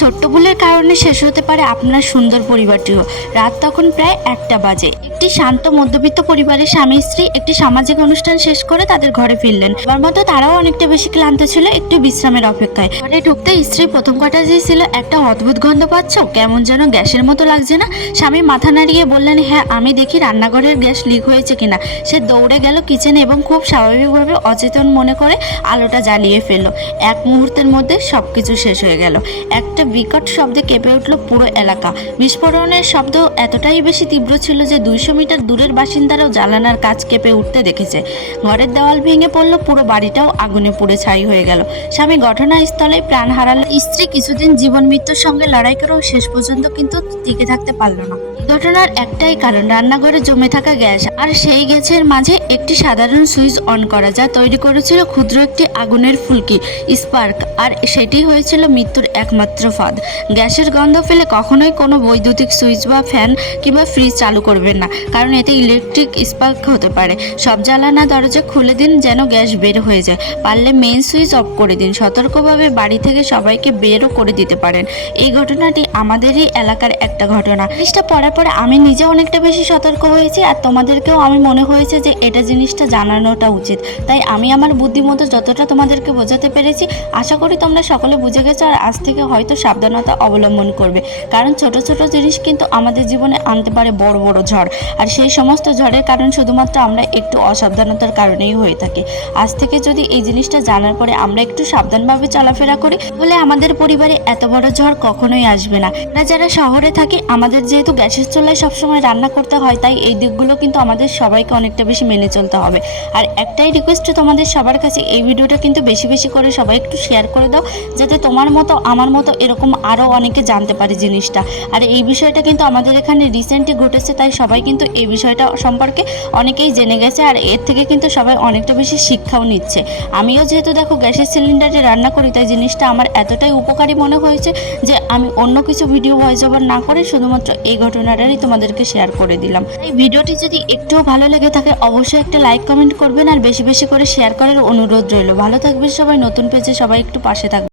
ছোট্ট ভুলের কারণে শেষ হতে পারে আপনার সুন্দর পরিবারটিও। রাত তখন প্রায় 1টা বাজে। একটি শান্ত মধ্যবিত্ত পরিবারের স্বামী স্ত্রী একটি সামাজিক অনুষ্ঠান শেষ করে তাদের ঘরে ফিরলেন। আমার মতো তারাও অনেকটা বেশি ক্লান্ত ছিল, একটু বিশ্রামের অপেক্ষায়। ঘরে ঢুকতে স্ত্রী প্রথম কথা যে ছিল, একটা অদ্ভুত গন্ধ পাচ্ছ, কেমন যেন গ্যাসের মতো লাগছে না? স্বামী মাথা নাড়িয়ে বললেন, হ্যাঁ আমি দেখি রান্নাঘরের গ্যাস লিক হয়েছে কিনা। সে দৌড়ে গেল কিচেনে এবং খুব স্বাভাবিকভাবে অচেতন মনে করে আলোটা জ্বালিয়ে ফেলল। এক মুহূর্তের মধ্যে সবকিছু শেষ হয়ে গেল। একটা বিকট শব্দে কেঁপে উঠল পুরো এলাকা। বিস্ফোরণের শব্দ এতটাই বেশি তীব্র ছিল যে 200 মিটার দূরের বাসিন্দারাও জানালার কাচ কেঁপে উঠতে দেখেছে। ঘরের দেওয়াল ভেঙে পড়ল, পুরো বাড়িটাও আগুনে পুড়ে ছাই হয়ে গেল। স্বামী ঘটনাস্থলে প্রাণ হারালো। স্ত্রী কিছুদিন জীবন মৃত্যুর সঙ্গে লড়াই করেও শেষ পর্যন্ত কিন্তু টিকে থাকতে পারল না। ঘটনার একটাই কারণ, রান্নাঘরে জমে থাকা গ্যাস। আর সেই গ্যাসের মাঝে একটি সাধারণ সুইচ অন করা, যা তৈরি করেছিল ক্ষুদ্র একটি আগুনের ফুলকি, স্পার্ক। আর সেটি হয়েছিল মৃত্যুর একমাত্র ফাঁদ। গ্যাসের গন্ধ ফেলে কখনোই কোনো বৈদ্যুতিক সুইচ বা ফ্যান কিংবা ফ্রিজ চালু করবেন না, কারণ এতে ইলেকট্রিক স্পার্ক হতে পারে। সব জ্বালানা দরজা খুলে দিন যেন গ্যাস বের হয়ে যায়। পারলে মেইন সুইচ অফ করে দিন। সতর্কভাবে বাড়ি থেকে সবাইকে বেরও করে দিতে পারেন। এই ঘটনাটি আমাদেরই এলাকার একটা ঘটনা। জিনিসটা পড়ার পরে আমি নিজে অনেকটা বেশি সতর্ক হয়েছি, আর তোমাদেরকেও আমি মনে হয়েছে যে এটা জিনিসটা জানানোটা উচিত। তাই আমি আমার বুদ্ধিমতো যতটা তোমাদেরকে বোঝাতে পেরেছি, আশা করি তোমরা সকলে বুঝে গেছো আর আজ থেকে হয়তো সাবধানতা অবলম্বন করবে। কারণ ছোট ছোট জিনিস কিন্তু আমাদের জীবনে আনতে পারে বড় বড় ঝড়, আর সেই সমস্ত ঝড়ের কারণ শুধুমাত্র আমরা একটু অসাবধানতার কারণেই হয়ে থাকে। আজ থেকে যদি এই জিনিসটা জানার পরে আমরা একটু সাবধানভাবে চলাফেরা করি, বলে আমাদের পরিবারে এত বড় ঝড় কখনোই আসবে না। আমরা যারা শহরে থাকি, আমাদের যেহেতু গ্যাসের চুলায় সবসময় রান্না করতে হয়, তাই এই দিকগুলো কিন্তু আমাদের সবাইকে অনেকটা বেশি মেনে চলতে হবে। আর একটাই রিকোয়েস্ট তোমাদের সবার কাছে, এই ভিডিওটা কিন্তু বেশি বেশি করে সবাই একটু শেয়ার করে দাও, যাতে তোমার মতো আমার মতো এরকম আরও অনেকে জানতে পারে জিনিসটা। আর এই বিষয়টা কিন্তু আমাদের এখানে রিসেন্টলি ঘটেছে, তাই সবাই কিন্তু এই বিষয়টা সম্পর্কে অনেকেই জেনে গেছে, আর এর থেকে কিন্তু সবাই অনেকটা বেশি শিক্ষাও নিচ্ছে। আমিও যেহেতু দেখো গ্যাসের সিলিন্ডারে রান্না করি, তাই জিনিসটা আমার এতটাই উপকারী মনে হয়েছে যে আমি অন্য কিছু ভিডিও ভয়েস ওভার না করে শুধুমাত্র এই ঘটনাটাই তোমাদেরকে শেয়ার করে দিলাম। এই ভিডিওটি যদি একটুও ভালো লেগে থাকে, অবশ্যই একটা লাইক কমেন্ট করবেন আর বেশি বেশি করে শেয়ার করার অনুরোধ রইল। ভালো থাকবে সবাই, নতুন পেজে সবাই একটু পাশে থাকবে।